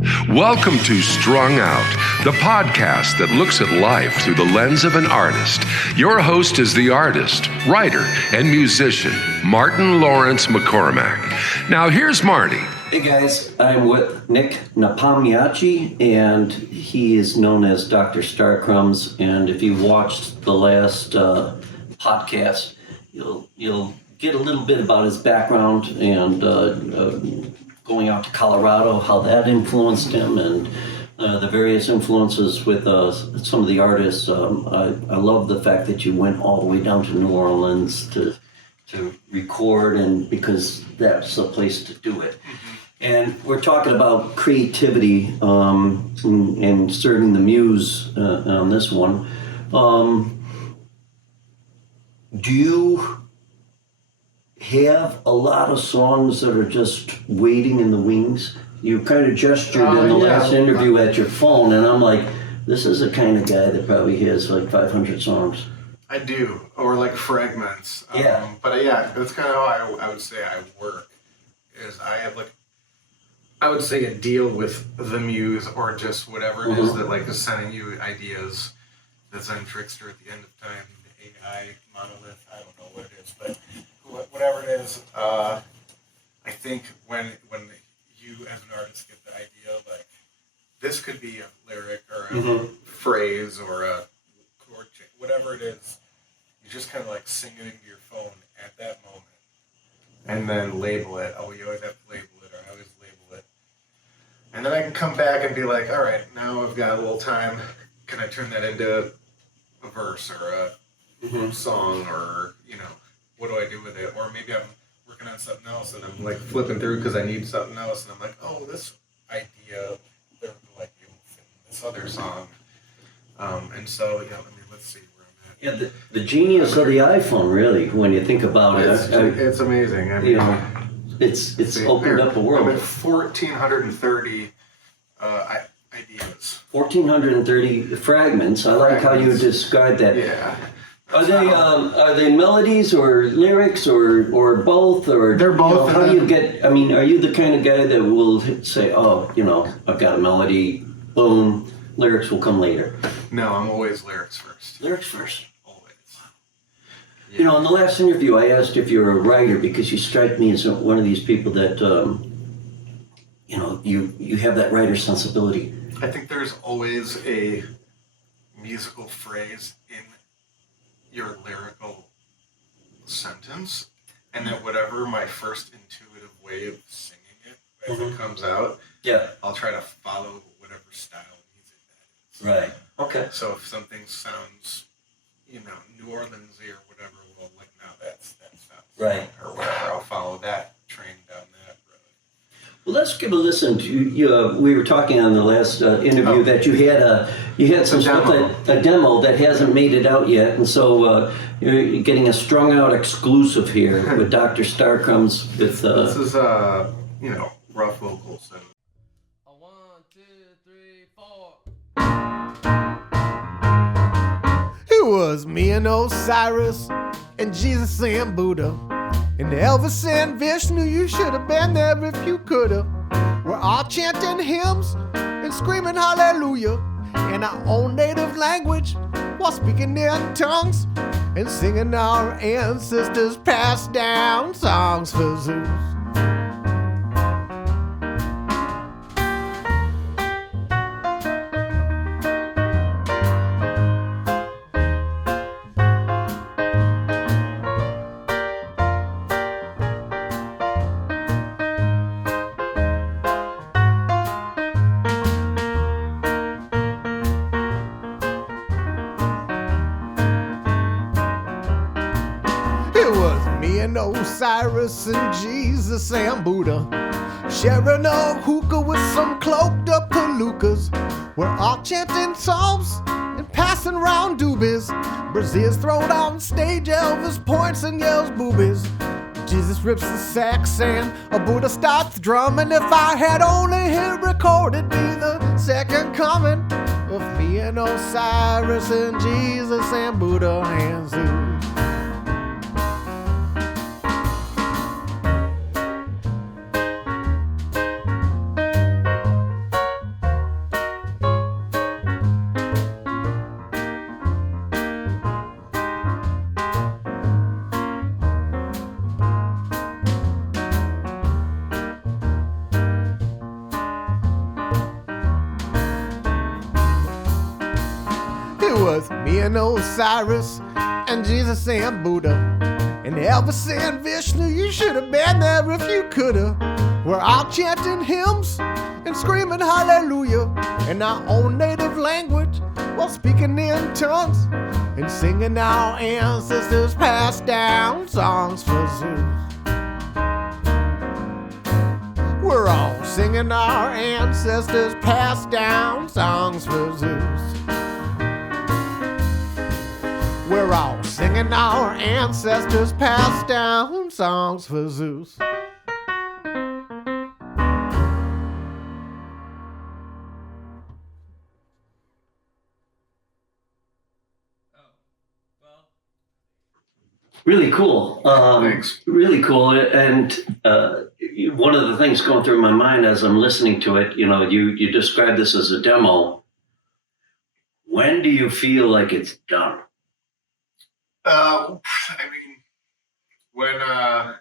Welcome to Strung Out, the podcast that looks at life through the lens of an artist. Your host is the artist, writer, and musician, Martin Lawrence McCormack. Now here's Marty. Hey guys, I'm with Nic Nepomiachi, and he is known as DoctorStarcrumbs. And if you watched the last podcast, you'll get a little bit about his background and going out to Colorado, how that influenced him, and the various influences with some of the artists. I love the fact that you went all the way down to New Orleans to record, and because that's the place to do it. And we're talking about creativity and inserting the muse on this one. Do you have a lot of songs that are just waiting in the wings? You kind of gestured in the last interview at your phone, and I'm like, this is the kind of guy that probably has like 500 songs. I do, or like fragments. But that's kind of how I would say I work. Is I have I would say a deal with the muse, or just whatever it is that is sending you ideas. The Zen trickster at the end of time, the AI monolith. I don't know what it is, but whatever it is, I think when you as an artist get the idea, this could be a lyric or a phrase or a chord change, whatever it is, you just kind of sing it into your phone at that moment, and then label it. Oh, you always have to label it, or I always label it, and then I can come back and be like, all right, now I've got a little time. Can I turn that into a verse or a song, or what do I do with it? Or maybe I'm working on something else and I'm flipping through because I need something else, and I'm like, oh, this idea, they're in this other song. And so, let's see where I'm at. Yeah, the genius of the iPhone, really, when you think about it. It's amazing. I mean, it's opened up a world. I'm at 1,430 ideas. 1,430 fragments. I like how you described that. Yeah. Are they melodies or lyrics or both, or they're both? How do you get? I mean, are you the kind of guy that will say, "Oh, I've got a melody, boom, lyrics will come later"? No, I'm always lyrics first. Lyrics first. Always. Yeah. In the last interview, I asked if you're a writer, because you strike me as one of these people that, you have that writer sensibility. I think there's always a musical phrase in your lyrical sentence, and that whatever my first intuitive way of singing it, as it comes out, I'll try to follow whatever style of music that is. Right. Okay. So if something sounds, New Orleans-y or whatever, well, now that sounds right, or whatever, I'll follow that train down that road. Well, let's give a listen to you. We were talking on the last interview that you had some stuff, a demo that hasn't made it out yet, and so you're getting a strung out exclusive here with DoctorStarcrumbs. With this is rough vocals and. 1, 2, 3, 4. It was me and Osiris and Jesus and Buddha. And Elvis and Vishnu, you should have been there if you coulda. We're all chanting hymns and screaming hallelujah in our own native language, while speaking in tongues and singing our ancestors' passed down songs for Zeus. Osiris and Jesus and Buddha, sharing a hookah with some cloaked up palookas. We're all chanting psalms and passing round doobies. Brazil's thrown on stage, Elvis points and yells boobies. Jesus rips the sax and a Buddha starts drumming. If I had only hit record, it'd be the second coming of me and Osiris and Jesus and Buddha and Zeus. was me and Osiris and Jesus and Buddha and Elvis and Vishnu. You should have been there if you coulda. We're all chanting hymns and screaming hallelujah in our own native language while speaking in tongues and singing our ancestors passed down songs for Zeus. We're all singing our ancestors passed down songs for Zeus. We're all singing our ancestors passed down songs for Zeus. Really cool. Thanks. Really cool. And one of the things going through my mind as I'm listening to it, you describe this as a demo. When do you feel like it's done? When I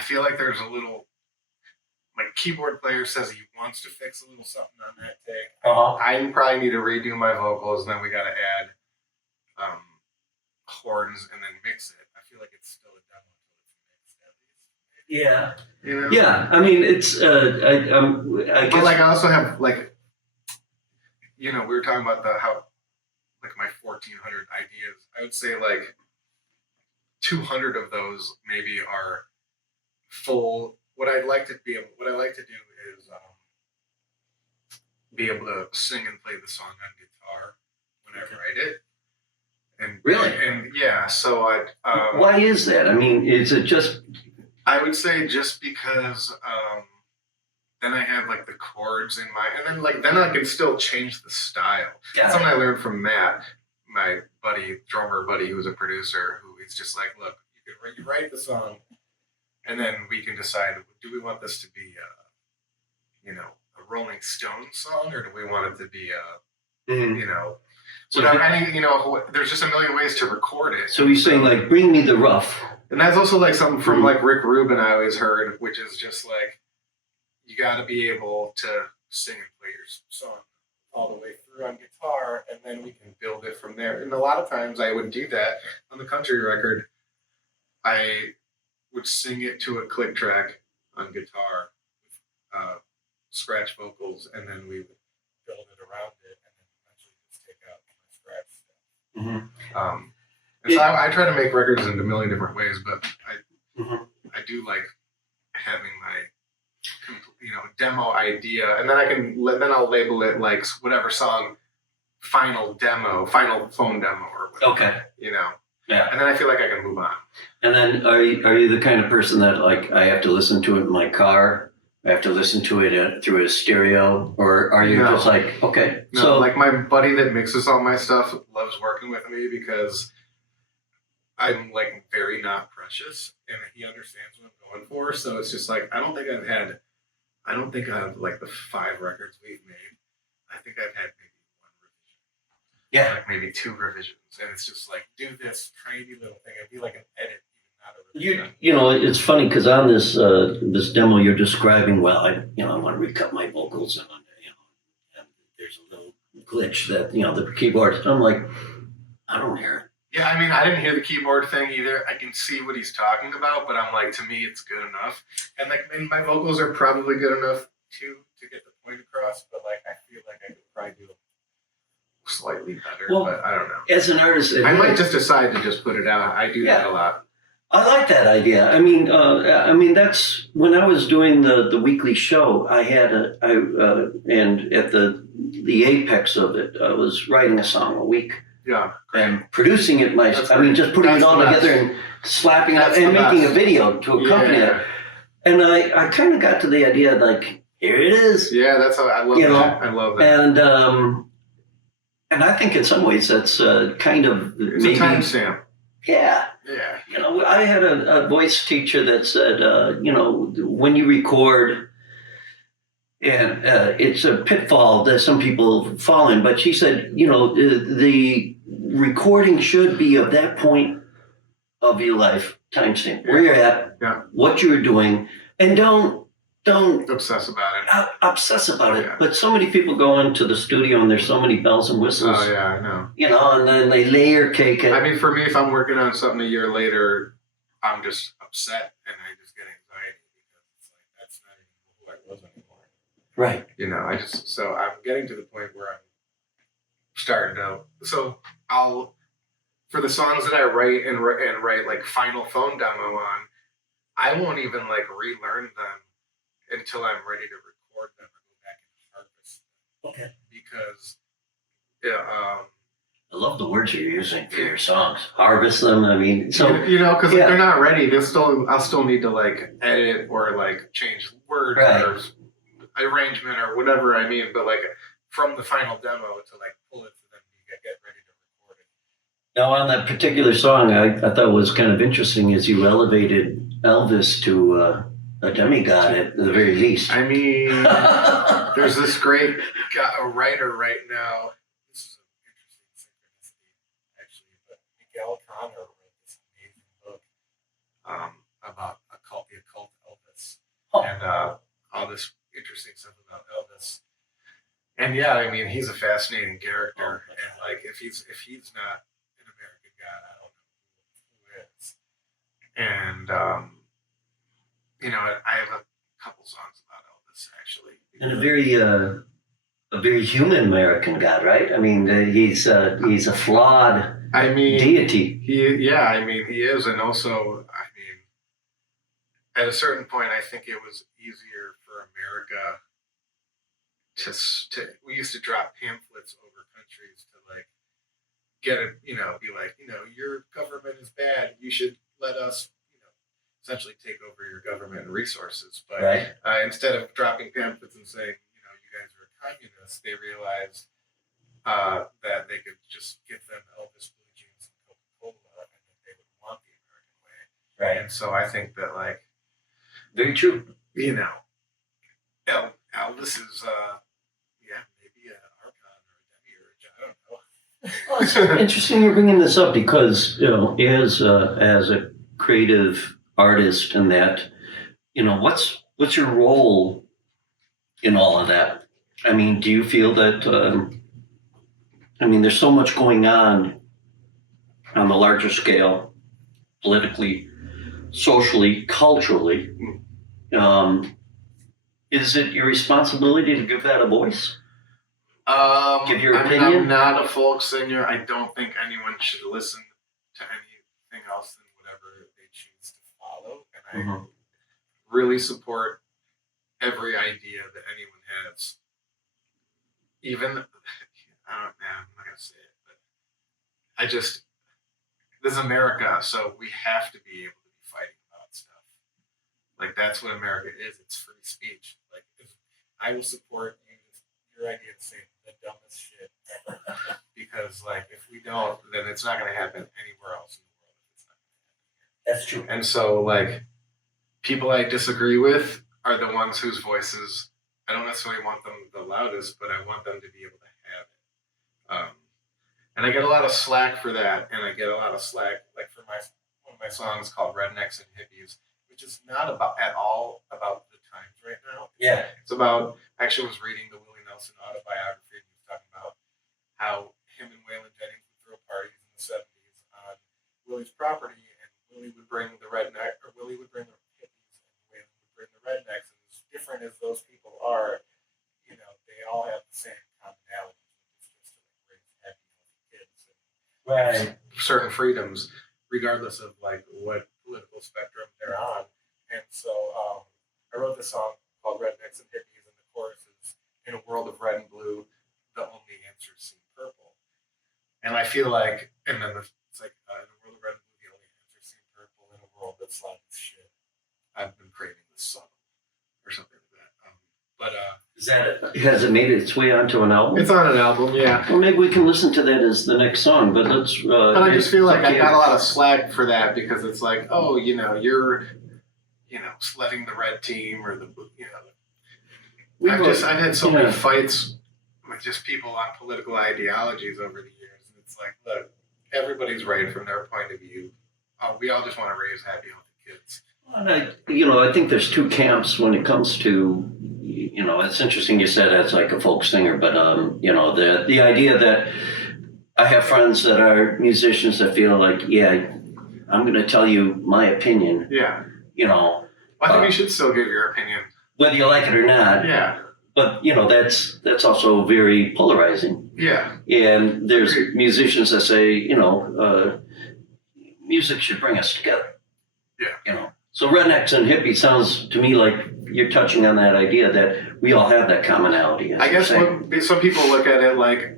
feel like there's a little, my keyboard player says he wants to fix a little something on that take. I probably need to redo my vocals, and then we got to add horns and then mix it. I feel like it's still a demo until it's mixed, at least. Yeah. You know? Yeah. I mean, it's, I guess. But I also have we were talking about my 1,400 ideas. I would say 200 of those maybe are full. What I like to do is be able to sing and play the song on guitar when I write it. And really? And yeah, so why is that? I mean, is it just? I would say just because then I have the chords in my, and then I can still change the style. That's something I learned from Matt, my drummer buddy, who's a producer, who it's just look, you write the song, and then we can decide, do we want this to be a Rolling Stones song, or do we want it to be So without any, there's just a million ways to record it. So you're saying bring me the rough. And that's also something from Rick Rubin I always heard, which is just you got to be able to sing and play your song all the way through on guitar, and then we can build it from there. And a lot of times I would do that on the country record. I would sing it to a click track on guitar, scratch vocals, and then we would build it around it, and then eventually just take out my scratch stuff. So I try to make records in a million different ways, but I do like having my demo idea, and then I'll label it whatever song, final phone demo or whatever. Okay. Yeah. And then I feel like I can move on. And then are you the kind of person that I have to listen to it in my car? I have to listen to it through a stereo, or are you just okay? No, so my buddy that mixes all my stuff loves working with me because I'm very not precious, and he understands what I'm going for. So it's just I don't think I've the 5 records we've made. I think I've had maybe 1 revision. Yeah. Maybe 2 revisions, and it's just do this tiny little thing. It'd be an edit, not a revision. It's funny because on this this demo you're describing, I want to recut my vocals, and and there's a little glitch that the keyboard. I'm I don't hear it. Yeah, I mean, I didn't hear the keyboard thing either. I can see what he's talking about, but I'm to me, it's good enough. And and my vocals are probably good enough to get the point across, but I feel I could probably do slightly better, but I don't know. As an artist, I might just decide to just put it out. I do that a lot. I like that idea. I mean, that's when I was doing the weekly show. I had and at the apex of it, I was writing a song a week. Yeah. And producing it just putting it all together and slapping it and making a video to accompany it. And I kind of got to the idea here it is. Yeah, that's how I love that. I love that. And I think in some ways that's kind of it's maybe a timestamp. Yeah. Yeah. I had a voice teacher that said, when you record, and it's a pitfall that some people fall in, but she said, the recording should be of that point of your life, timestamp, where you're at, what you're doing, and don't don't obsess about it. Obsess about it. Yeah. But so many people go into the studio and there's so many bells and whistles. Oh yeah, I know. You know, and then they layer cake it. I mean, for me, if I'm working on something a year later, I'm just upset and I just get anxiety because it's like that's not even who I was anymore. Right. You know, so I'm getting to the point where I'm starting to. So I'll, for the songs that I write and write like final phone demo on, I won't even like relearn them until I'm ready to record them or go back and harvest them. Okay. Because, yeah. I love the words you're using for your songs. Harvest them. I mean, so you know, because if they're not ready, I'll still need to like edit or like change words or arrangement or whatever. I mean, but like from the final demo to like pull it to them, you get ready to record it. Now, on that particular song, I thought was kind of interesting is you elevated Elvis to a demigod at the very least. I mean, there's this great writer right now. This is an interesting synchronicity, actually, but Miguel Connor wrote this amazing book about the occult Elvis and all this interesting stuff about Elvis. And yeah, I mean, he's a fascinating character, and like if he's not an American God, I don't know who is. And you know, I have a couple songs about Elvis actually. And a very human American God, right? I mean, he's a flawed deity. He is, and also, I mean, at a certain point, I think it was easier for America to we used to drop pamphlets over countries to like get it, you know, be like, you know, your government is bad, you should let us, you know, essentially take over your government and resources. But instead of dropping pamphlets and saying, you know, you guys are communists, they realized that they could just give them Elvis Blue Jeans and Coca-Cola and that they would want the American way. Right. And so I think that, like, very true. you know, Elvis is, maybe an archon or a demiurge. I don't know. Well, it's interesting you're bringing this up because, you know, as a creative artist and that, you know, what's your role in all of that? I mean, do you feel that, I mean, there's so much going on the larger scale, politically, socially, culturally. Is it your responsibility to give that a voice? Give your opinion? I'm not a folk singer. I don't think anyone should listen to anything else than whatever they choose to follow. And I really support every idea that anyone has. Even, I'm not going to say it, but this is America, so we have to be able to be fighting about stuff. Like, that's what America is. It's free speech. Like, I will support your idea of saying the dumbest shit ever. Because, like, if we don't, then it's not going to happen anywhere else in the world. It's not going to happen here. That's true. And so, like, people I disagree with are the ones whose voices, I don't necessarily want them the loudest, but I want them to be able to have it. And I get a lot of slack for that, and I get a lot of slack, like, for one of my songs called Rednecks and Hippies, which is not at all about the times right now. Yeah. It's about, actually was reading the Willie Nelson autobiography, and he was talking about how him and Waylon Jennings would throw parties in the 70s on Willie's property, and Willie would bring the hippies, and Waylon would bring the rednecks, and as different as those people are, you know, they all have the same commonality. It's just to like, raise happy, healthy kids and certain freedoms, regardless of like what political spectrum they're on. And so I wrote this song called Rednecks and Hippies, and the chorus is, in a world of red and blue, the only answers seem purple. And I feel like, and then it's like, in a world of red and blue, the only answers seem purple. In a world that's like shit, I've been craving the sun, or something like that. Is that has it made its way onto an album? It's on an album, yeah. Well, maybe we can listen to that as the next song, but let's... But I just feel like I got a lot of slack for that because it's like, oh, you know, you're, you know, letting the red team or the, you know. I've had so many fights with just people on political ideologies over the years. And it's like, look, everybody's right from their point of view. We all just want to raise happy, healthy kids. And I think there's two camps when it comes to, it's interesting you said it's like a folk singer, but, the idea that I have friends that are musicians that feel like, I'm going to tell you my opinion. Yeah. I think you should still give your opinion. Whether you like it or not. Yeah. But, that's also very polarizing. Yeah. And there's musicians that say, music should bring us together. Yeah. So rednecks and hippies sounds to me like you're touching on that idea that we all have that commonality. I guess some people look at it like,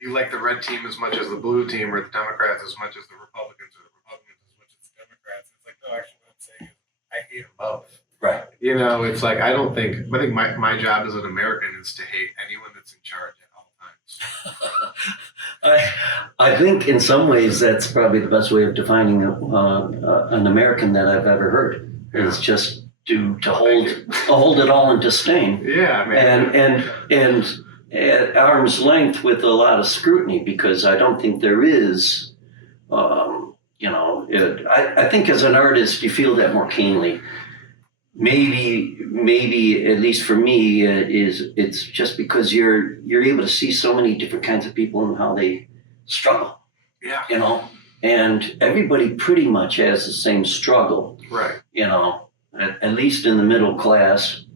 you like the red team as much as the blue team, or the Democrats as much as the Republicans, or the Republicans as much as the Democrats. It's like, no, actually what I'm saying is I hate them both. Right. It's like I think my job as an American is to hate anyone that's in charge at all times. I think in some ways that's probably the best way of defining an American that I've ever heard. Is just to hold it all in disdain. Yeah, man. And at arm's length with a lot of scrutiny, because I don't think there is. I think as an artist you feel that more keenly. Maybe at least for me, it's just because you're able to see so many different kinds of people and how they struggle. Yeah. And everybody pretty much has the same struggle. Right. At least in the middle class.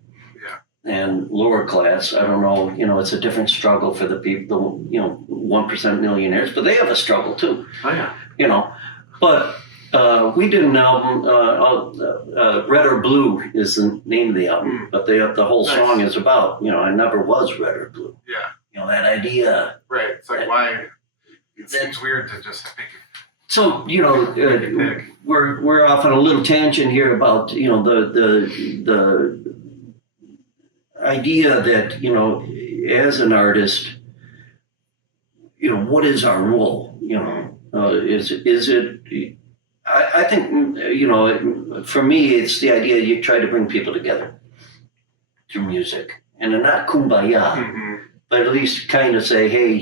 Yeah. And lower class, I don't know. It's a different struggle for the people, 1% millionaires, but they have a struggle too. Oh yeah. But. We did an album, Red or Blue is the name of the album, but the whole song is about, I never was red or blue. Yeah. That idea. Right. It's like, why? It seems weird to just pick it. So, we're off on a little tangent here about, the idea that, as an artist, what is our role? Is it I think, for me, it's the idea you try to bring people together through music. And they're not kumbaya, but at least kind of say, hey,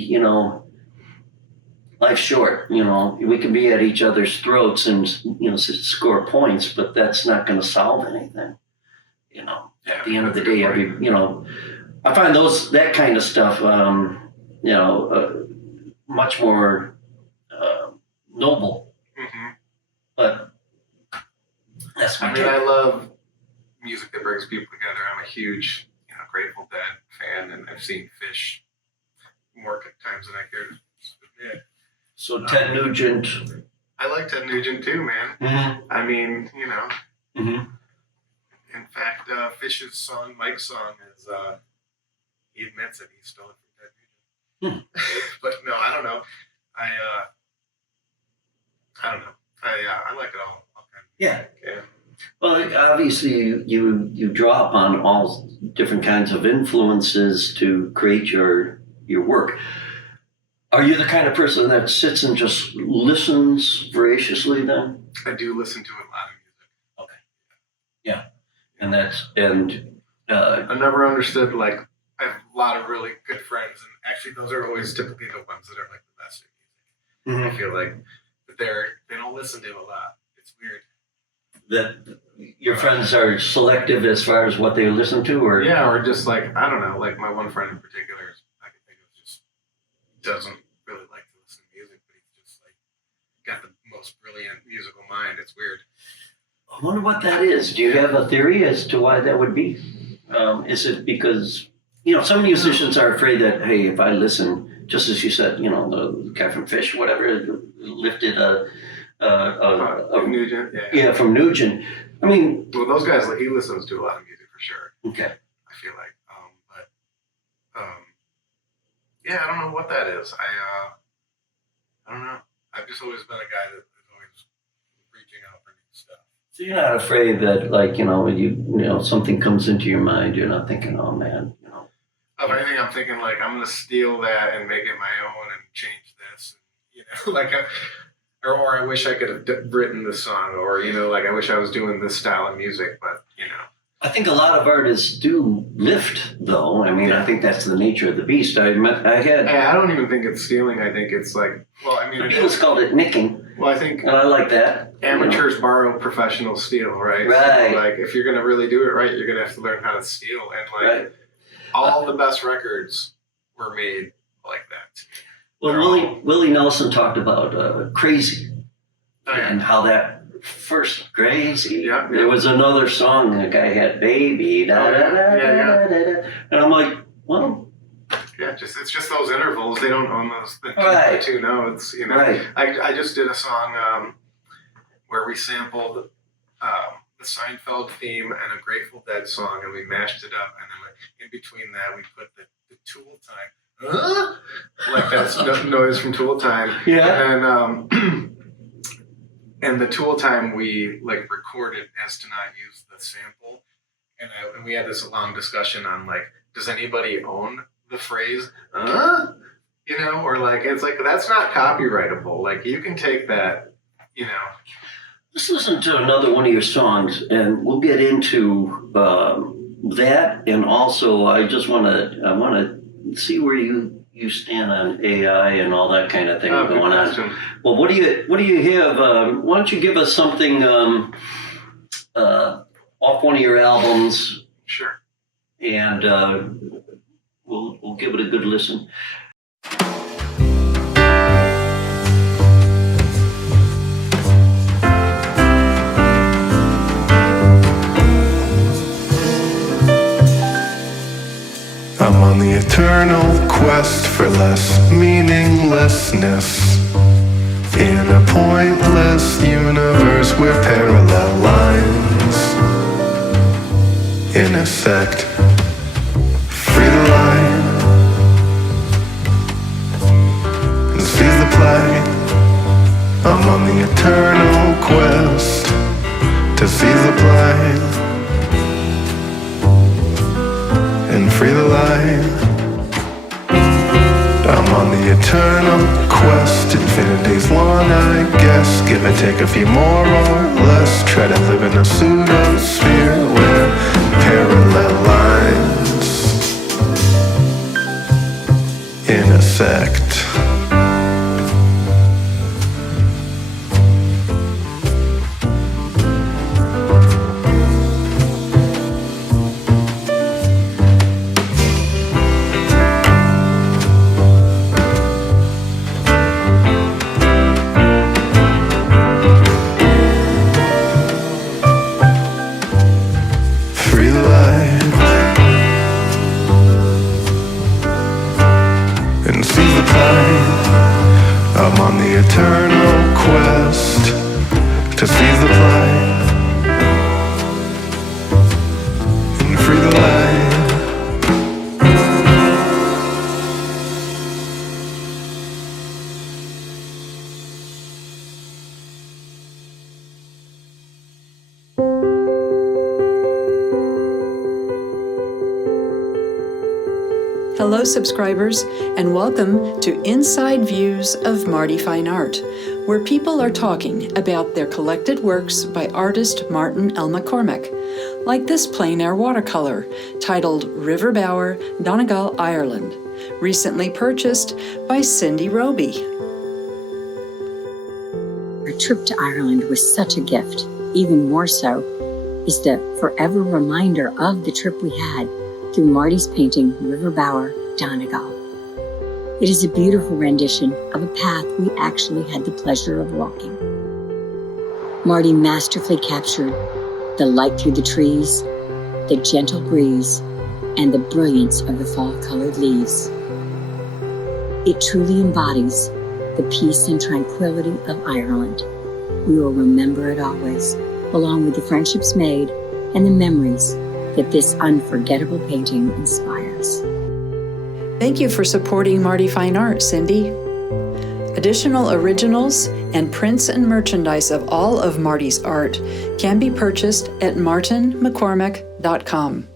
life's short. We can be at each other's throats and, score points, but that's not going to solve anything. At the end of the day, I find that kind of stuff, much more noble. But that's my take. I love music that brings people together. I'm a huge, Grateful Dead fan, and I've seen Fish more times than I care to admit. So Ted Nugent. I like Ted Nugent too, man. Mm-hmm. I mean, Mm-hmm. In fact, Fish's song, Mike's song, is he admits that he stole it from Ted Nugent. But no, I don't know. I don't know. I like it all kinds of music. Yeah. Well, obviously, you draw upon all different kinds of influences to create your work. Are you the kind of person that sits and just listens voraciously then? I do listen to a lot of music. Okay. Yeah. I've never understood, I have a lot of really good friends, and actually those are always typically the ones that are the best at music. Mm-hmm. I feel like they don't listen to a lot. It's weird. That your friends are selective as far as what they listen to, or or just I don't know, my one friend in particular I can think of just doesn't really like to listen to music, but he's just got the most brilliant musical mind. It's weird. I wonder what that is. Do you have a theory as to why that would be? Is it because some musicians are afraid that, hey, if I listen, just as you said, the guy from Fish, whatever, lifted Nugent, from Nugent. I mean, well, those guys, he listens to a lot of music for sure. Okay. I feel like, I don't know what that is. I don't know. I've just always been a guy that is always reaching out for new stuff. So you're not afraid that, when something comes into your mind, you're not thinking, oh man, Of anything, I'm thinking I'm going to steal that and make it my own and change this, or I wish I could have written this song, or I wish I was doing this style of music, but I think a lot of artists do lift, though. I mean, I think that's the nature of the beast. I don't even think it's stealing. I think it's the Beatles called it nicking. Well, I think, and I like that. amateurs borrow professional steel, right? Right. So, like, if you're gonna really do it right, you're gonna have to learn how to steel, and like all the best records were made like that. Well, Willie Nelson talked about Crazy and how that first Crazy. Yeah. There was another song the guy had, Baby. Da, da, da, da, da, da. And I'm like, well. Yeah, it's just those intervals. They don't own those Right. 2 notes. You know, Right. I just did a song where we sampled the Seinfeld theme and a Grateful Dead song, and we mashed it up, and then in between that we put the Tool Time, like that's noise from Tool Time. Yeah. And the Tool Time we like recorded as to not use the sample, and we had this long discussion on like, does anybody own the phrase, you know, or like, it's like, that's not copyrightable. Like, you can take that, you know. Let's listen to another one of your songs, and we'll get into that. And also, I want to see where you stand on AI and all that kind of thing going on. Well, what do you have? Why don't you give us something off one of your albums? Sure. And we'll give it a good listen. I'm on the eternal quest for less meaninglessness in a pointless universe where parallel lines intersect. Free the line and seize the plight. I'm on the eternal quest to seize the plight and free the light. I'm on the eternal quest. Infinity's long, I guess. Give and take a few more or less. Try to live in a pseudosphere where parallel lines intersect. I'm on the eternal quest to seize the plight and free the light. Hello, subscribers, and welcome to Inside Views of Marty Fine Art, where people are talking about their collected works by artist Martin L. McCormack, like this plein air watercolor titled River Bower, Donegal, Ireland, recently purchased by Cindy Roby. Our trip to Ireland was such a gift. Even more so is the forever reminder of the trip we had through Marty's painting, River Bower, Donegal. It is a beautiful rendition of a path we actually had the pleasure of walking. Marty masterfully captured the light through the trees, the gentle breeze, and the brilliance of the fall-colored leaves. It truly embodies the peace and tranquility of Ireland. We will remember it always, along with the friendships made and the memories that this unforgettable painting inspires. Thank you for supporting Marty Fine Art, Cindy. Additional originals and prints and merchandise of all of Marty's art can be purchased at martinmccormack.com.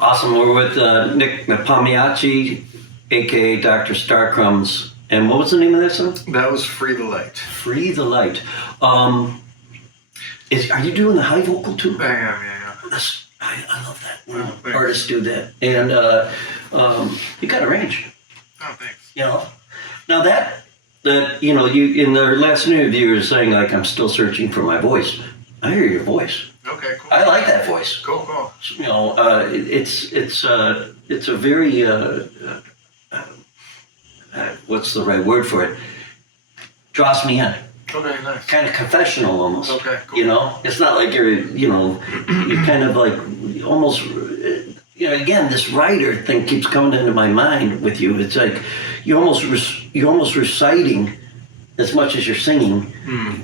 Awesome. We're with Nic Nepomiachi, aka DoctorStarcrumbs. And what was the name of that song? That was Free the Light. Free the Light. Are you doing the high vocal too? I am, yeah. I love that. Thanks. Artists do that. And you got a range. Oh, thanks. You know. Now that that, you know, you in the last interview you were saying, like, I'm still searching for my voice. I hear your voice. Okay, cool. I like that voice. Cool. You know, it's a very what's the right word for it? Draws me in. Okay, nice. Kind of confessional almost. Okay, cool. You know, it's not like you're kind of like almost. You know, again, this writer thing keeps coming into my mind with you. It's like you're almost reciting as much as you're singing,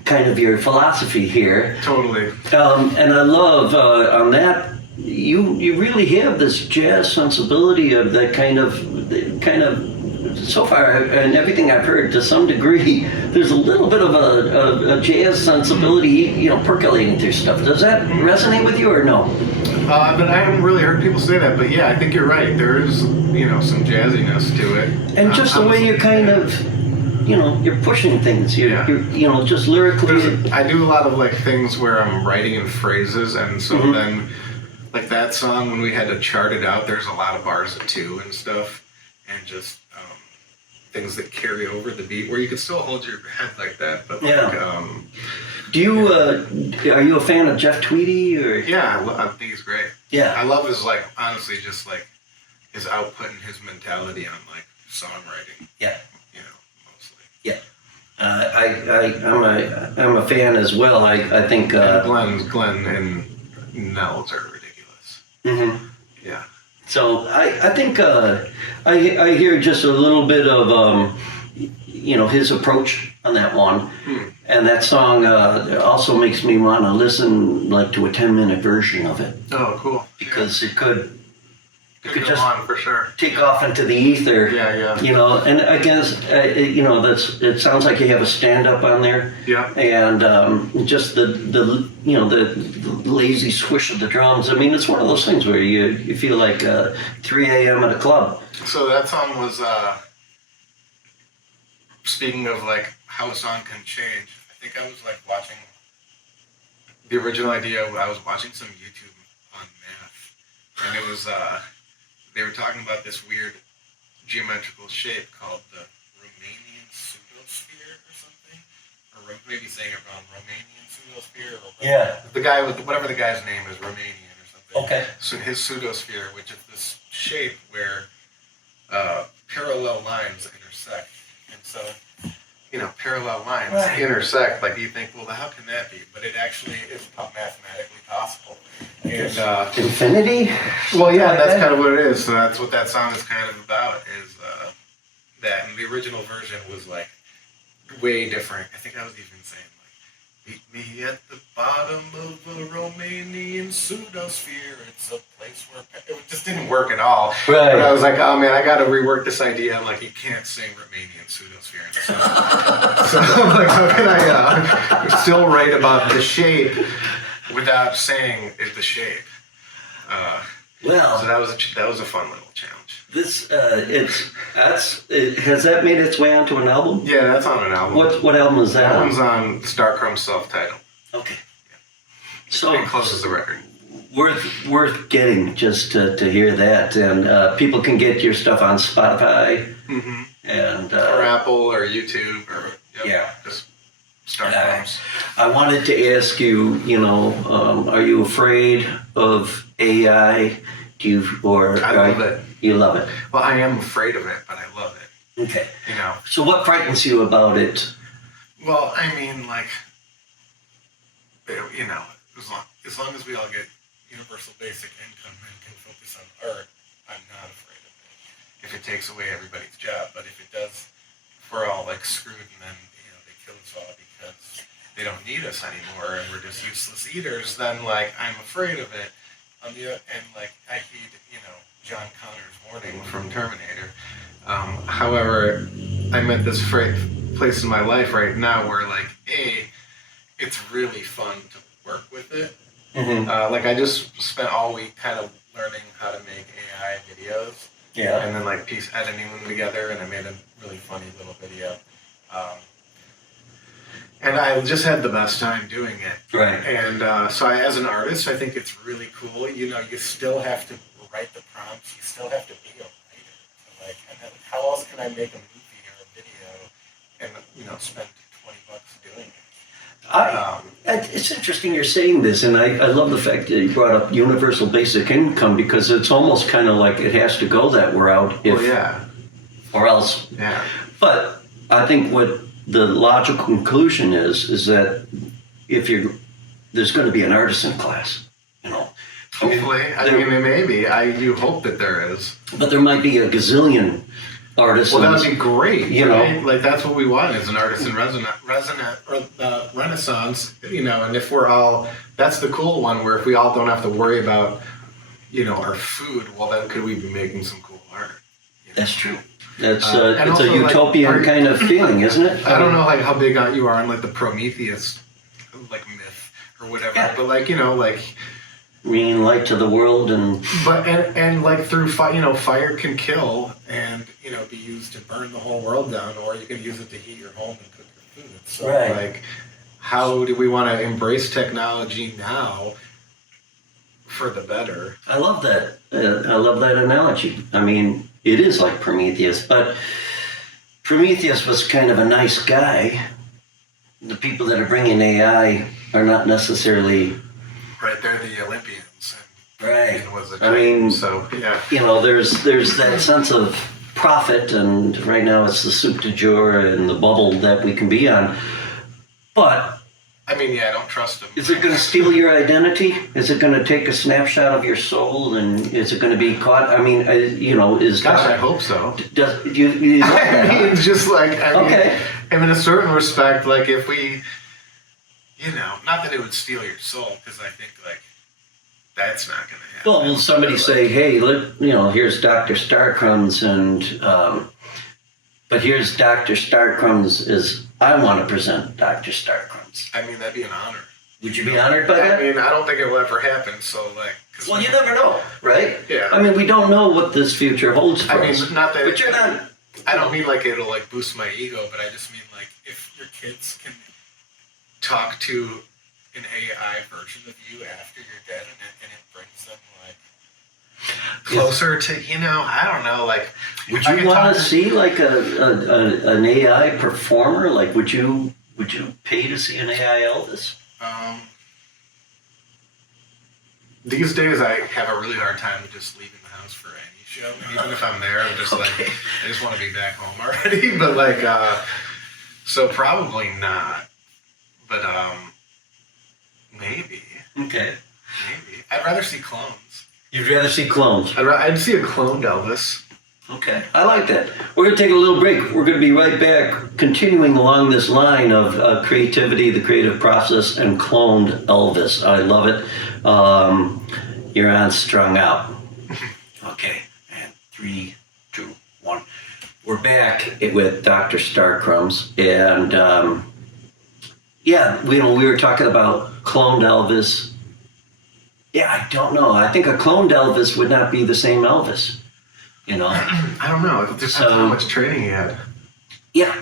kind of your philosophy here. Totally. And I love on that you really have this jazz sensibility of that kind of so far and everything I've heard to some degree. There's a little bit of a jazz sensibility, you know, percolating through stuff. Does that resonate with you or no? But I haven't really heard people say that. But yeah, I think you're right. There is, you know, some jazziness to it. And just the way you're kind of, you know, you're pushing things. You're you know, just lyrically. I do a lot of like things where I'm writing in phrases, and so then, like that song when we had to chart it out, there's a lot of bars of 2 and stuff, and just things that carry over the beat where you can still hold your head like that, but like, do you are you a fan of Jeff Tweedy or? Yeah, I think he's great. Yeah, I love his, like, honestly, just like his output and his mentality on like songwriting. Yeah, you know, mostly. Yeah, I'm a fan as well. I think Glenn and Nels are ridiculous. Mm-hmm. Yeah. So I think I hear just a little bit of you know, his approach on that one, and that song also makes me want to listen like to a 10-minute version of it. Oh, cool! Because it could just on for sure. Take off into the ether. Yeah. You know, and I guess you know, it sounds like you have a stand-up on there. Yeah. And just the you know, the lazy swish of the drums. I mean, it's one of those things where you feel like 3 a.m. at a club. So that song was speaking of like how a song can change. I think I was like watching the original idea. I was watching some YouTube on math, and it was they were talking about this weird geometrical shape called the Romanian pseudosphere or something, or maybe saying it wrong, Romanian pseudosphere. Or Yeah. The guy with whatever the guy's name is, Romanian or something. Okay. So his pseudosphere, which is this shape where parallel lines intersect, and so, you know, parallel lines intersect. Like you think, well, how can that be? But it actually is mathematically possible. And Infinity? well, yeah, that's kind of what it is. So that's what that song is kind of about. Is that, and the original version was like way different. I think I was even saying like, meet me at the bottom of a Romanian pseudosphere. It's a place where it just didn't work at all. Right. But I was like, oh man, I got to rework this idea. I'm like, you can't sing Romanian pseudosphere. So I'm like, how can I still write about the shape without saying the shape? Well, so that was a fun little challenge. This has that made its way onto an album? Yeah, that's on an album. What album is that? That one's on Starcrumbs self-titled. Okay. Yeah. So it closes the record. Worth getting just to hear that, and people can get your stuff on Spotify and or Apple or YouTube or just Starcrumbs. I wanted to ask you, you know, are you afraid of AI? I love it. You love it. Well, I am afraid of it, but I love it. Okay. You know. So what frightens you about it? Well, I mean, like, you know, as long as we all get universal basic income and can focus on art, I'm not afraid of it. If it takes away everybody's job, but if it does, if we're all like screwed and then, you know, they kill us all because they don't need us anymore and we're just useless eaters, then like I'm afraid of it. And like I heed, you know, John Connor's warning from Terminator. However, I'm at this place in my life right now where like, it's really fun to work with it. Like I just spent all week kind of learning how to make AI videos. Yeah. And then like piece editing them together, and I made a really funny little video. And I just had the best time doing it. Right. And so as an artist, I think it's really cool. You know, you still have to write the prompts. You still have to be a writer. Like, and then how else can I make a movie or a video and spend $20 doing it. It's interesting you're saying this, and I love the fact that you brought up universal basic income, because it's almost kind of like it has to go that route or else. Yeah. But I think what the logical conclusion is that if there's going to be an artisan class, Hopefully. I mean, it may be. I do hope that there is. But there might be a gazillion artisans. Well, that would be great. Right? Like, that's what we want, is an artisan renaissance, and if we're all, that's the cool one, where if we all don't have to worry about, our food, well, then could we be making some cool art? That's true. That's and it's also, a utopian kind of feeling, isn't it? I don't know, like, how big you are on, like, the Prometheus, like, myth or whatever, but, like, bringing light to the world, and like through fire can kill and be used to burn the whole world down, or you can use it to heat your home and cook your food. So like, how do we want to embrace technology now for the better? I love that. I love that analogy. I mean, it is like Prometheus, but Prometheus was kind of a nice guy. The people that are bringing AI are not necessarily. Right, they're the Olympians. Right. I mean, so yeah. There's that sense of profit, and right now it's the soup du jour and the bubble that we can be on. But I mean, I don't trust them. Is it going to steal your identity? Is it going to take a snapshot of your soul, and is it going to be caught? I mean, is gosh, I hope so. Does you I mean, just like okay. I mean, in a certain respect, like if we. Not that it would steal your soul, because I think, like, that's not going to happen. Well, will somebody say, hey, look, here's DoctorStarcrumbs, but here's DoctorStarcrumbs as I want to present DoctorStarcrumbs. I mean, that'd be an honor. Would you be honored by that? I mean, I don't think it will ever happen, so, like... Well, you never know, right? Yeah. I mean, we don't know what this future holds for us. I mean, not that... But you're not... I don't mean, like, it'll, like, boost my ego, but I just mean, like, if your kids can talk to an AI version of you after you're dead, and it brings them like closer to I don't know, like, would you want to see like an AI performer? Like, would you pay to see an AI Elvis? These days I have a really hard time just leaving the house for any show. Even if I'm there, I'm just like, I just want to be back home already. But like, so probably not. But maybe. Okay. Maybe. I'd rather see clones. You'd rather see clones? I'd see a cloned Elvis. Okay, I like that. We're going to take a little break. We're going to be right back, continuing along this line of creativity, the creative process, and cloned Elvis. I love it. You're on Strung Out. Okay, and 3, 2, 1. We're back with DoctorStarcrumbs, and we were talking about cloned Elvis. Yeah, I don't know. I think a cloned Elvis would not be the same Elvis. I don't know. It depends on how much training he had. Yeah.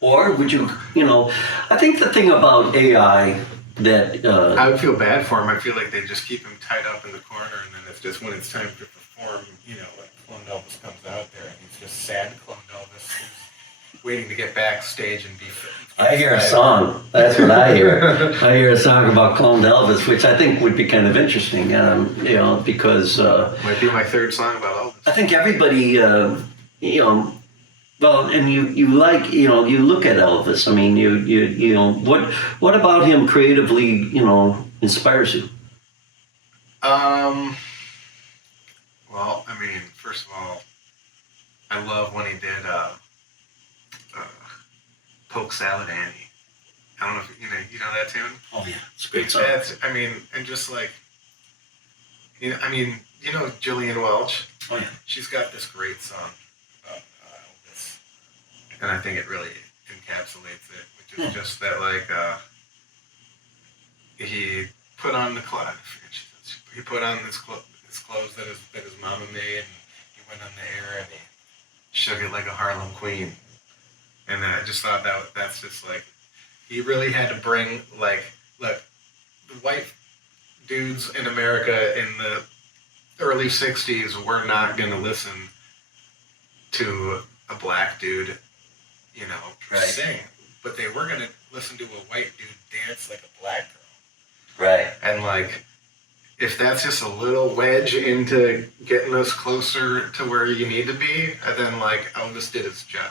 Or would you, I think the thing about AI that... I would feel bad for him. I feel like they just keep him tied up in the corner, and then it's just when it's time to perform, like cloned Elvis comes out there, and he's just sad cloned Elvis who's waiting to get backstage and be fit. I hear a song. That's what I hear. I hear a song about cloned Elvis, which I think would be kind of interesting, because... might be my third song about Elvis. I think everybody, well, and you like, you look at Elvis. I mean, what about him creatively, inspires you? Well, I mean, first of all, I love when he did Polk Salad Annie. I don't know if you know that tune. Oh yeah, it's a great song. And just like, Jillian Welch. Oh yeah, she's got this great song about Elvis, and I think it really encapsulates it, which is just that he put on the clothes. He put on his clothes that his mama made, and he went on the air and he shook it like a Harlem Queen. And then I just thought that's just like, he really had to bring, like, look, the white dudes in America in the early 60s were not going to listen to a black dude you know, Right. sing. But they were going to listen to a white dude dance like a black girl. Right. And like, if that's just a little wedge into getting us closer to where you need to be, then like Elvis did his job.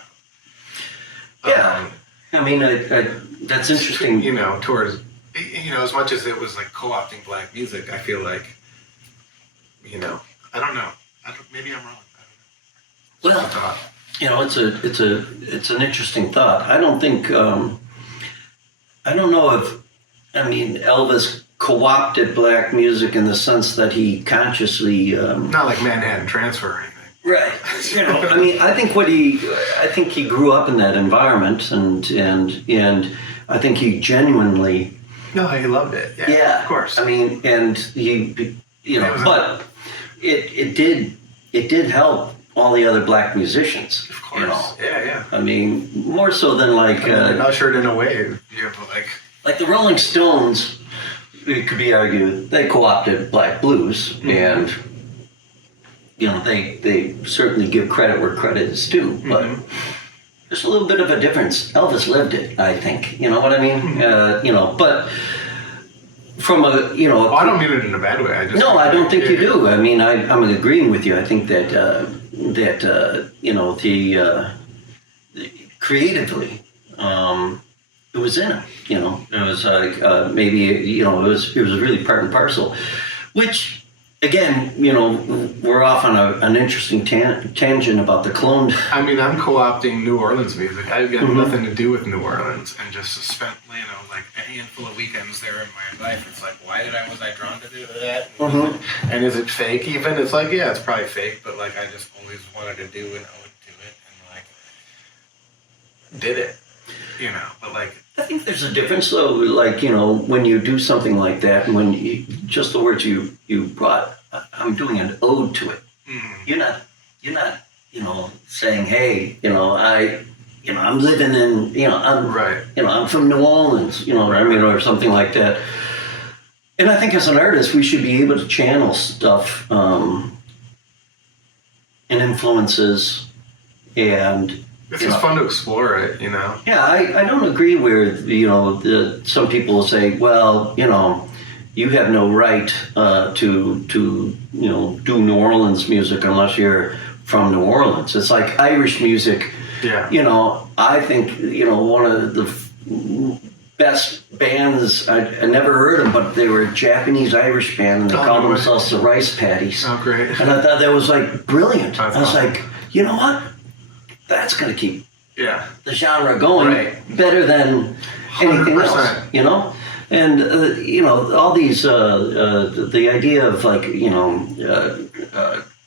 Yeah. I mean, that's interesting. You know, towards, you know, as much as it was like co-opting black music, I feel like, you know, I don't know. Maybe I'm wrong. I don't know. Well, you know, it's an interesting thought. I don't think, I don't know if, I mean, Elvis co-opted black music in the sense that he consciously... Not like Manhattan Transfer or anything. Right. You know, I mean, I think he grew up in that environment, and I think he genuinely... No, he loved it. Yeah, of course. I mean, and he, you know, but it did help all the other black musicians. Of course. You know? Yeah. I mean, more so than like... ushered in a wave. Yeah, but like the Rolling Stones, it could be argued, they co-opted black blues, and you know, they certainly give credit where credit is due, but there's a little bit of a difference. Elvis lived it, I think. You know what I mean? You know, but from a, you know... I don't mean it in a bad way. I don't think you do. I mean, I'm agreeing with you. I think that, you know, the creatively, it was in him, you know. It was like, maybe, you know, it was really part and parcel, which... Again, you know, we're off on an interesting tangent about the clone. I mean, I'm co-opting New Orleans music. I've got nothing to do with New Orleans, and just spent, you know, like a handful of weekends there in my life. It's like, was I drawn to do that? And is it fake even? It's like, yeah, it's probably fake, but like I just always wanted to do an ode to it, and like did it, you know. But like, I think there's a difference, though, like, you know, when you do something like that, and when you, just the words you brought, I'm doing an ode to it. You're not, you know, saying, hey, you know, I'm living in, you know, I'm from New Orleans, you know what I mean, or something like that. And I think as an artist, we should be able to channel stuff and influences and... It's just fun to explore it, you know? Yeah, I don't agree where, you know, some people will say, well, you know, you have no right to you know, do New Orleans music unless you're from New Orleans. It's like Irish music. Yeah. You know, I think, you know, one of the best bands, I never heard them, but they were a Japanese-Irish band, and they called themselves the Rice Paddies. Oh, great. And I thought that was, like, brilliant. That's I was awesome. like, you know what? That's going to keep the genre going better than anything 100%. else, you know? And, you know, all these, the idea of, like, you know,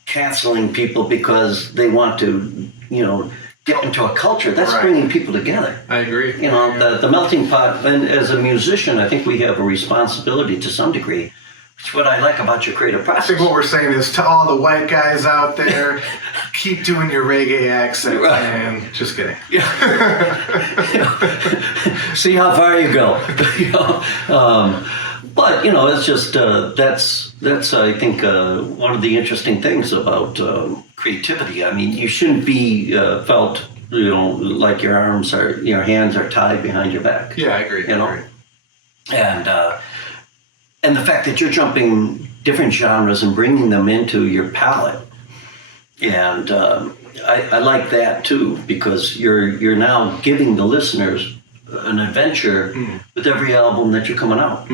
canceling people because they want to, you know, get into a culture, that's bringing people together. I agree. You know, the melting pot, and as a musician, I think we have a responsibility to some degree. It's what I like about your creative process. I think what we're saying is to all the white guys out there, keep doing your reggae accents, man. Just kidding. Yeah. See how far you go. You know? But, you know, it's just, that's I think, one of the interesting things about creativity. I mean, you shouldn't be felt, you know, like your hands are tied behind your back. Yeah, I agree. You know? And the fact that you're jumping different genres and bringing them into your palette. And I like that too, because you're now giving the listeners an adventure with every album that you're coming out.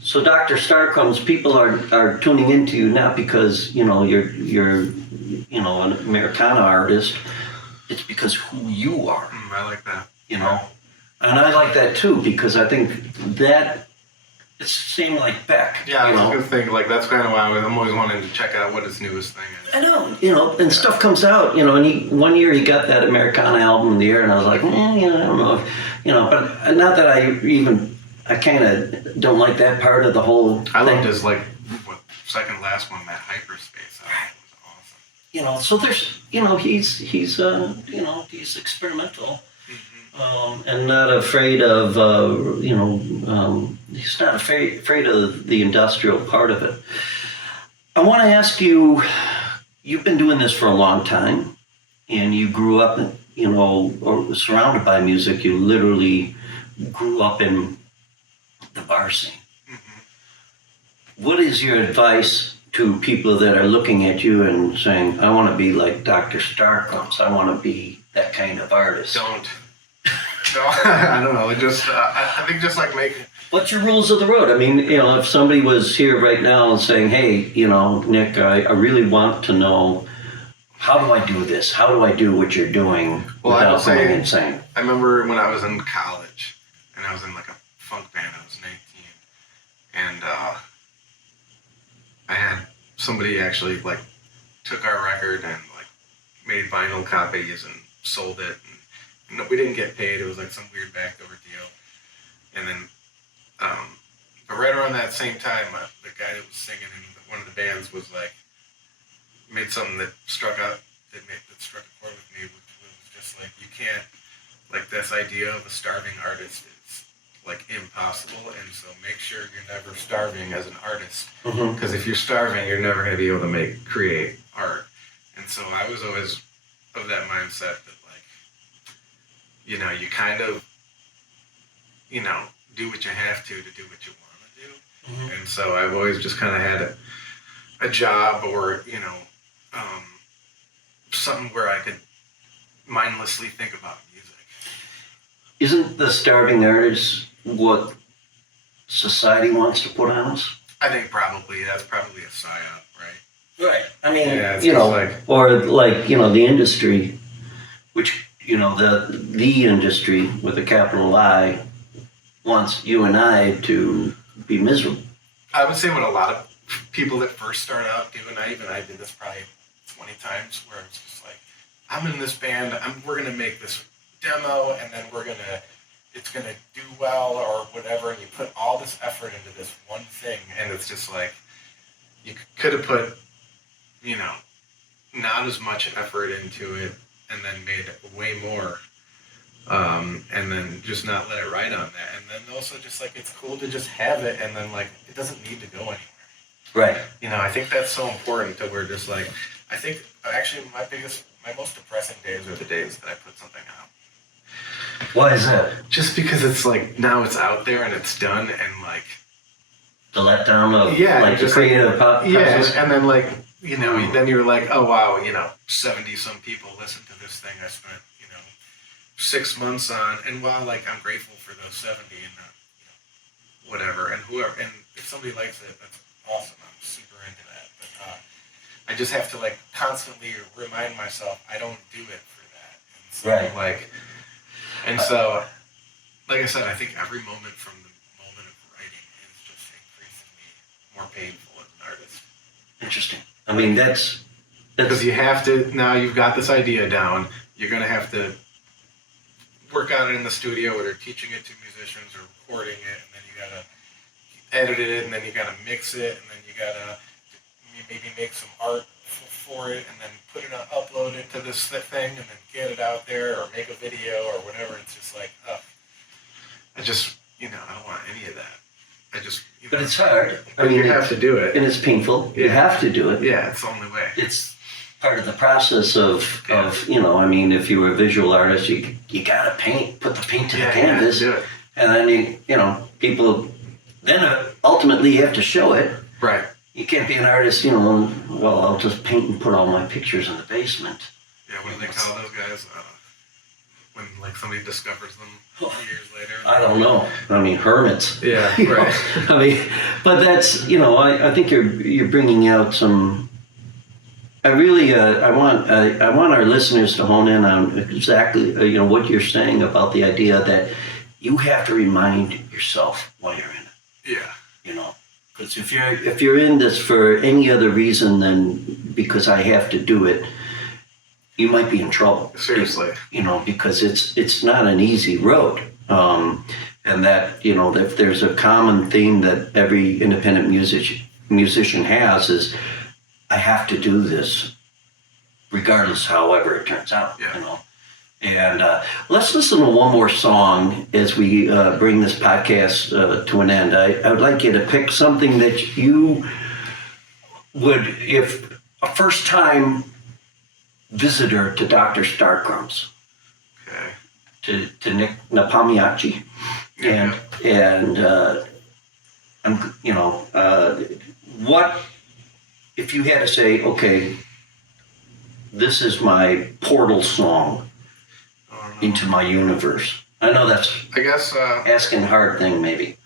So DoctorStarcrumbs, people are tuning into you not because, you know, you're you know, an Americana artist. It's because who you are. I like that. You know? And I like that too, because I think that it's the same like Beck. Yeah, I was going to think, like, that's kind of why I'm always wanting to check out what his newest thing is. I know, you know, and stuff comes out, you know, and one year he got that Americana album of the year, and I was like, you know, I don't know, you know, but not that I kind of don't like that part of the whole thing. I loved his, like, second last one, that Hyperspace album was awesome. You know, so there's, you know, he's you know, he's experimental. And not afraid of, you know, he's not afraid of the industrial part of it. I want to ask you, you've been doing this for a long time, and you grew up or surrounded by music, you literally grew up in the bar scene. Mm-hmm. What is your advice to people that are looking at you and saying, I want to be like Dr. Starcrumbs, I want to be that kind of artist? Don't. No, I don't know. Just I think just like make. What's your rules of the road? I mean, if somebody was here right now and saying, hey, Nic, I really want to know, how do I do this? How do I do what you're doing without going insane? I remember when I was in college and I was in like a funk band. I was 19, and I had somebody actually like took our record and like made vinyl copies and sold it. And we didn't get paid. It was like some weird backdoor deal. And then, but right around that same time, the guy that was singing in one of the bands was like, made something that struck a chord with me, which was just like, you can't, like this idea of a starving artist is like impossible, and so make sure you're never starving as an artist, because if you're starving, you're never going to be able to create art. And so I was always of that mindset that like, you kind of, do what you have to do what you want to do. Mm-hmm. And so I've always just kind of had a job or, something where I could mindlessly think about music. Isn't the starving artist what society wants to put on us? I think that's probably a psyop, right? Right. I mean, yeah, the industry, which, the industry with a capital I wants you and I to be miserable. I would say what a lot of people that first start out do, and I did this probably 20 times, where it's just like, I'm in this band, we're going to make this demo, and then it's going to do well or whatever, and you put all this effort into this one thing, and it's just like, you could have put, not as much effort into it, and then made way more, and then just not let it ride on that. And then also just like, it's cool to just have it, and then like, it doesn't need to go anywhere. Right. I think that's so important that we're just like, I think actually my most depressing days are the days that I put something out. Why is that? Just because it's like, now it's out there and it's done, and like, the letdown of the creative process. And then like, then you're like, oh wow, 70 some people listen to this thing I spent, 6 months on, and while like I'm grateful for those 70 and whatever, and if somebody likes it, that's awesome. I'm super into that. But I just have to like constantly remind myself I don't do it for that. And so, right. So like I said, I think every moment from the moment of writing is just increasingly more painful as an artist. Interesting. I mean, that's because you have to, now you've got this idea down, you're going to have to work on it in the studio, whether teaching it to musicians or recording it, and then you got to edit it, and then you got to mix it, and then you got to maybe make some art for it, and then put it on, upload it to this thing, and then get it out there, or make a video, or whatever. It's just like, I just, I don't want any of that. I just, But it's hard. But you have to do it. And it's painful. Yeah. You have to do it. Yeah, it's the only way. It's part of the process of if you were a visual artist, you got to put the paint to the canvas. Do it. And then, people, then ultimately you have to show it. Right. You can't be an artist, I'll just paint and put all my pictures in the basement. Yeah, what do they call those guys? When like somebody discovers them years later. I don't know. Hermits. Yeah, right. But that's I think you're bringing out some. I really I want our listeners to hone in on exactly what you're saying about the idea that you have to remind yourself why you're in it. Yeah. Because if you're in this for any other reason than because I have to do it, you might be in trouble. Seriously. Because it's not an easy road. And that, if there's a common theme that every independent musician has is, I have to do this regardless however it turns out, And let's listen to one more song as we bring this podcast to an end. I would like you to pick something that you would, if a first-time visitor to Dr. Starcrumbs, to Nic Nepomiachi, and I'm, you know, what if you had to say, okay, this is my portal song into my universe? I know that's, I guess, asking a hard thing, maybe.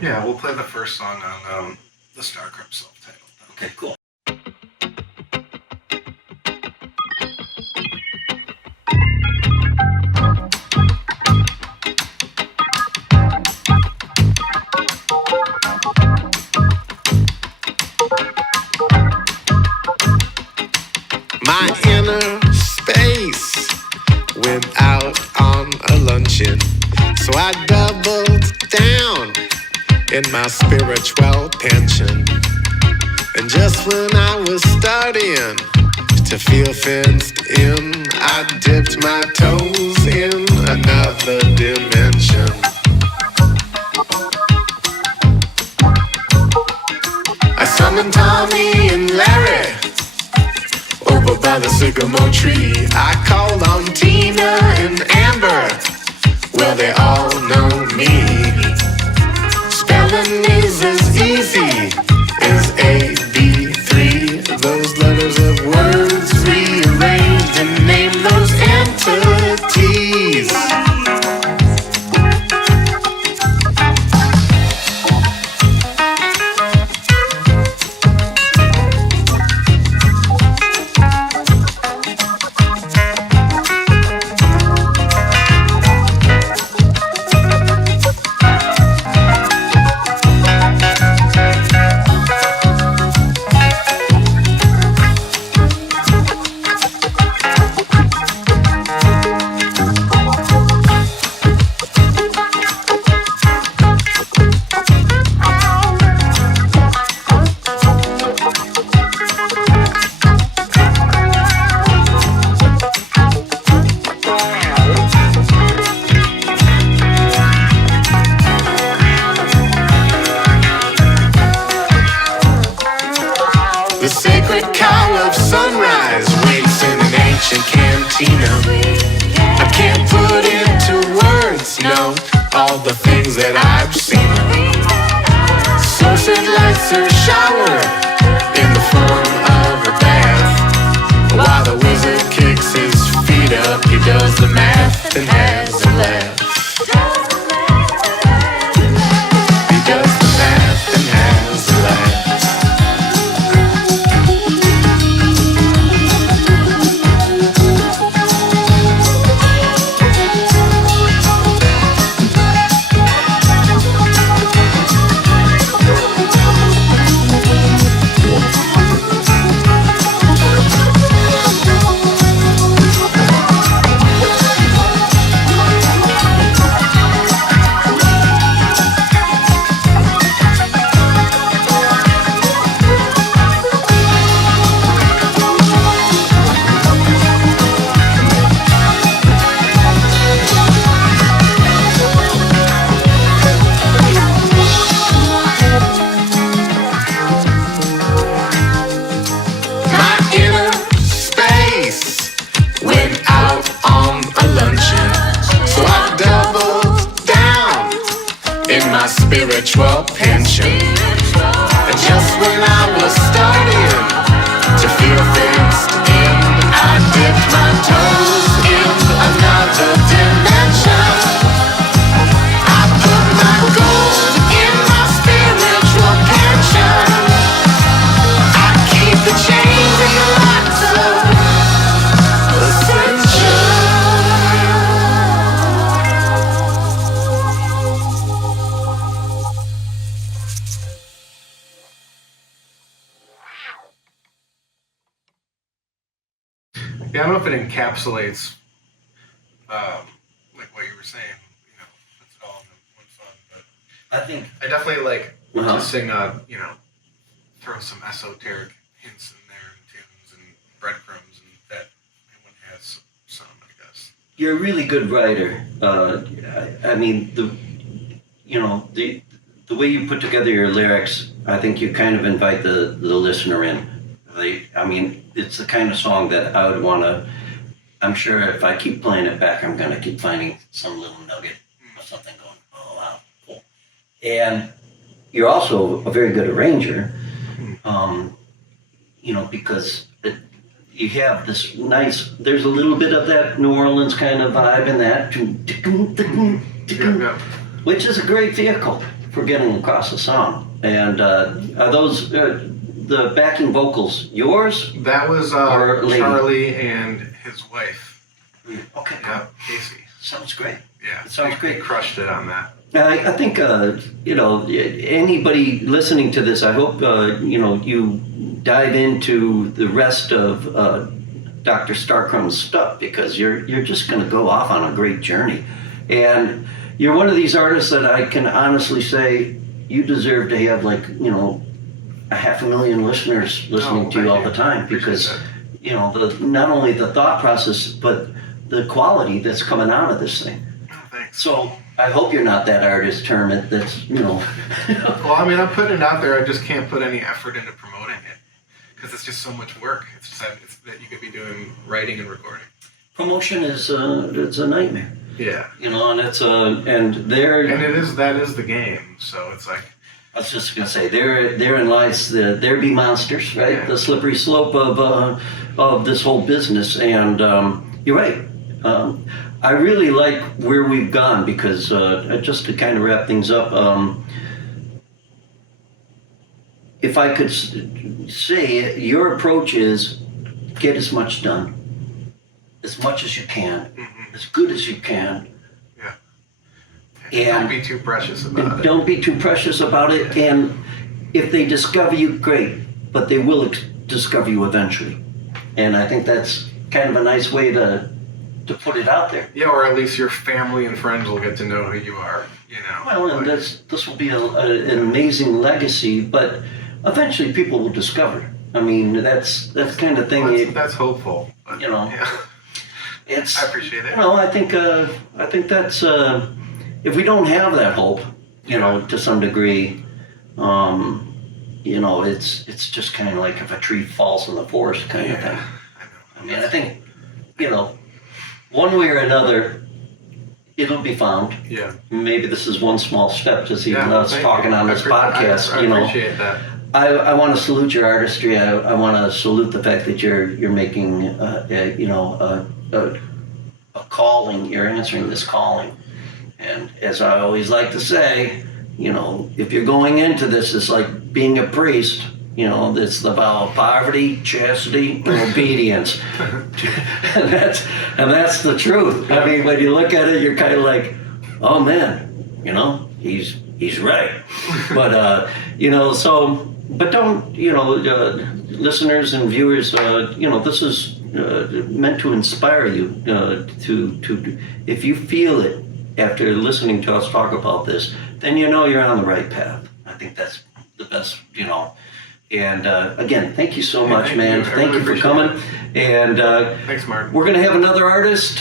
yeah, we'll play the first song on the Starcrumbs self-titled. Okay, cool. My inner space went out on a luncheon, so I doubled down in my spiritual pension. And just when I was starting to feel fenced in, I dipped my toes in another dimension. I summoned Tommy and Larry over by the sycamore tree. I called on Tina and Amber, well, they all know me. Spelling is as easy as AB3. Those letters of words rearranged and name those entities. The sacred cow of sunrise waits in an ancient cantina. I can't put into words, no, all the things that I've seen. Sunset lights her shower in the form of a bath. While the wizard kicks his feet up, he does the math and has a laugh. He does the math and has a laugh. Spiritual pension. And just when I was starting to feel fenced in, I dipped my toes in another dimension. I put my gold in my spiritual pension. I keep the chains and the locks of ascension. Yeah, I don't know if it encapsulates, like what you were saying, you know, puts it all in one fun, but I think I definitely like Uh-huh. to sing, you know, throw some esoteric hints in there and tunes and breadcrumbs, and that everyone has some, I guess. you're a really good writer. I mean, the way you put together your lyrics, I think you kind of invite the listener in. I mean, it's the kind of song that I would want to I'm sure if I keep playing it back, I'm going to keep finding some little nugget or something going, oh, wow, cool. And you're also a very good arranger, because you have this nice, there's a little bit of that New Orleans kind of vibe in that, which is a great vehicle for getting across the song. And are those the backing vocals yours? That was Charlie and his wife. Okay, Yeah, Casey. sounds great. Yeah, It sounds great. They crushed it on that. I think, anybody listening to this, I hope, you dive into the rest of Dr. Starcrumbs' stuff, because you're just going to go off on a great journey. And you're one of these artists that I can honestly say you deserve to have, 500,000 listeners listening to you all the time, because, not only the thought process, but the quality that's coming out of this thing. Oh, thanks. So I hope you're not that artist hermit that's, Well, I mean, I'm putting it out there. I just can't put any effort into promoting it because it's just so much work. It's just that you could be doing writing and recording. promotion is it's a nightmare. Yeah. And it's that is the game. So it's like, I was just gonna say therein lies there be monsters, right? Yeah. The slippery slope of this whole business. And you're right. I really like where we've gone, because just to kind of wrap things up, if I could say, your approach is get as much done, as much as you can, as good as you can. yeah. And don't be too precious about it. Don't be too precious about it. And if they discover you, great, but they will discover you eventually. And I think that's kind of a nice way to put it out there. Yeah, or at least your family and friends will get to know who you are, Well, and this will be an amazing legacy, but eventually people will discover it. I mean, that's kind of thing. Well, that's hopeful. But, Yeah. It's. I appreciate it. I think that's if we don't have that hope, to some degree, it's just kind of like if a tree falls in the forest kind of thing. I mean, I think, one way or another, it'll be found. Yeah. Maybe this is one small step to see us thank talking you. on this podcast. I appreciate that. I want to salute your artistry. I want to salute the fact that you're making a calling. You're answering this calling. And as I always like to say, if you're going into this, it's like being a priest. It's the vow of poverty, chastity, and obedience. and that's the truth. I mean, when you look at it, you're kind of like, oh man, he's right. But but don't, listeners and viewers, this is meant to inspire you to if you feel it after listening to us talk about this, then you're on the right path. I think that's the best, And again, thank you so much, man. Thank you for coming. And thanks, Mark. We're going to have another artist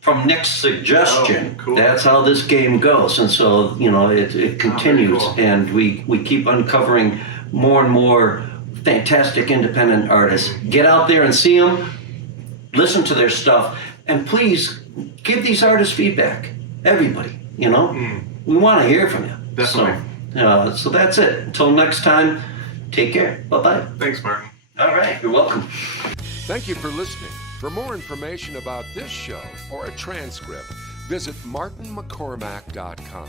from Nic's suggestion. Oh, cool. That's how this game goes. And so, it continues. Cool. And we keep uncovering more and more fantastic independent artists. Get out there and see them. Listen to their stuff. And please give these artists feedback. Everybody, We want to hear from you. Definitely. So that's it. Until next time, take care. Bye-bye. Thanks, Martin. All right. You're welcome. Thank you for listening. For more information about this show or a transcript, visit martinmccormack.com.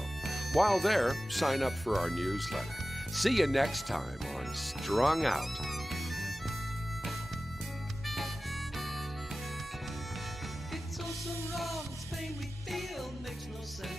While there, sign up for our newsletter. See you next time on Strung Out. It's all so wrong, this pain we feel makes no sense.